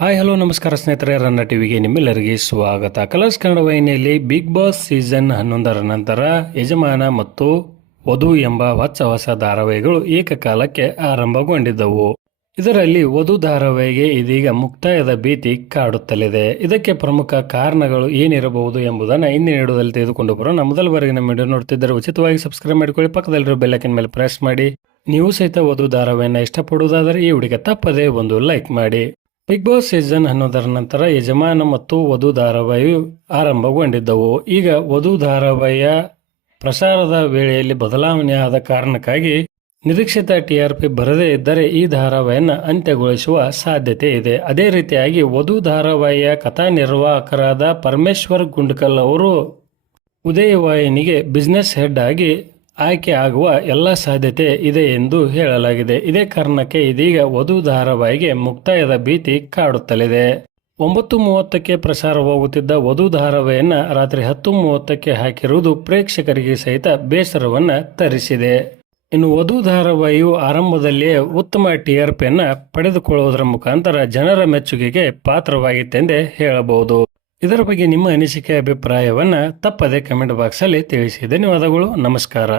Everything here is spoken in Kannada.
ಹಾಯ್, ಹಲೋ, ನಮಸ್ಕಾರ ಸ್ನೇಹಿತರೆ, ರನ್ನ ಟಿವಿಗೆ ನಿಮ್ಮೆಲ್ಲರಿಗೆ ಸ್ವಾಗತ. ಕಲರ್ಸ್ ಕನ್ನಡ ವಾಹಿನಿಯಲ್ಲಿ ಬಿಗ್ ಬಾಸ್ ಸೀಸನ್ ಹನ್ನೊಂದರ ನಂತರ ಯಜಮಾನ ಮತ್ತು ವಧು ಎಂಬ ಹೊಸ ಹೊಸ ಧಾರಾವಾಹಿಗಳು ಏಕಕಾಲಕ್ಕೆ ಆರಂಭಗೊಂಡಿದ್ದವು. ಇದರಲ್ಲಿ ವಧು ಧಾರಾವಾಹಿಗೆ ಇದೀಗ ಮುಕ್ತಾಯದ ಭೀತಿ ಕಾಡುತ್ತಲಿದೆ. ಇದಕ್ಕೆ ಪ್ರಮುಖ ಕಾರಣಗಳು ಏನಿರಬಹುದು ಎಂಬುದನ್ನು ಇಂದಿನ ಹಿಡಿದಲ್ಲಿ ತೆಗೆದುಕೊಂಡು ಬರೋಣ. ಮೊದಲ ಬಾರಿಗೆ ನಮ್ಮ ವಿಡಿಯೋ ನೋಡ್ತಿದ್ದರೆ ಉಚಿತವಾಗಿ ಸಬ್ಸ್ಕ್ರೈಬ್ ಮಾಡಿಕೊಳ್ಳಿ. ಪಕ್ಕದಲ್ಲಿರೋ ಬೆಲ್ಲಕಿನ ಮೇಲೆ ಪ್ರೆಸ್ ಮಾಡಿ. ನೀವು ಸಹಿತ ವಧು ಧಾರಾವಾಹಿಯನ್ನು ಇಷ್ಟಪಡುವುದಾದರೆ ಈ ಹುಡುಗ ತಪ್ಪದೇ ಒಂದು ಲೈಕ್ ಮಾಡಿ. ಬಿಗ್ ಬಾಸ್ ಸೀಸನ್ ಹನ್ನೊಂದರ ನಂತರ ಯಜಮಾನ ಮತ್ತು ವಧು ಧಾರಾವಾಹಿ ಆರಂಭಗೊಂಡಿದ್ದವು. ಈಗ ವಧು ಧಾರಾವಾಹಿಯ ಪ್ರಸಾರದ ವೇಳೆಯಲ್ಲಿ ಬದಲಾವಣೆ ಆದ ಕಾರಣಕ್ಕಾಗಿ ನಿರೀಕ್ಷಿತ ಟಿಆರ್ಪಿ ಬರದೇ ಇದ್ದರೆ ಈ ಧಾರಾವಾಹಿಯನ್ನು ಅಂತ್ಯಗೊಳಿಸುವ ಸಾಧ್ಯತೆ ಇದೆ. ಅದೇ ರೀತಿಯಾಗಿ ವಧು ಧಾರಾವಾಹಿಯ ಕಥಾ ನಿರ್ವಾಹಕರಾದ ಪರಮೇಶ್ವರ್ ಗುಂಡ್ಕಲ್ ಅವರು ಉದಯವಾಹಿನಿಗೆ ಬಿಸ್ನೆಸ್ ಹೆಡ್ ಆಗಿ ಆಯ್ಕೆ ಆಗುವ ಎಲ್ಲ ಸಾಧ್ಯತೆ ಇದೆ ಎಂದು ಹೇಳಲಾಗಿದೆ. ಇದೇ ಕಾರಣಕ್ಕೆ ಇದೀಗ ವಧು ಧಾರಾವಾಹಿಗೆ ಮುಕ್ತಾಯದ ಭೀತಿ ಕಾಡುತ್ತಲಿದೆ. ಒಂಬತ್ತು ಮೂವತ್ತಕ್ಕೆ ಪ್ರಸಾರವಾಗುತ್ತಿದ್ದ ವಧು ಧಾರಾವಾಹಿಯನ್ನ ರಾತ್ರಿ ಹತ್ತು ಮೂವತ್ತಕ್ಕೆ ಹಾಕಿರುವುದು ಪ್ರೇಕ್ಷಕರಿಗೆ ಸಹಿತ ಬೇಸರವನ್ನ ತರಿಸಿದೆ. ಇನ್ನು ವಧು ಧಾರಾವಾಹಿಯು ಆರಂಭದಲ್ಲಿಯೇ ಉತ್ತಮ ಟಿಆರ್ಪಿಯನ್ನು ಪಡೆದುಕೊಳ್ಳುವುದರ ಮುಖಾಂತರ ಜನರ ಮೆಚ್ಚುಗೆಗೆ ಪಾತ್ರವಾಗಿತ್ತೆಂದೇ ಹೇಳಬಹುದು. ಇದರ ಬಗ್ಗೆ ನಿಮ್ಮ ಅನಿಸಿಕೆ ಅಭಿಪ್ರಾಯವನ್ನು ತಪ್ಪದೆ ಕಮೆಂಟ್ ಬಾಕ್ಸಲ್ಲಿ ತಿಳಿಸಿ. ಧನ್ಯವಾದಗಳು ನಮಸ್ಕಾರ.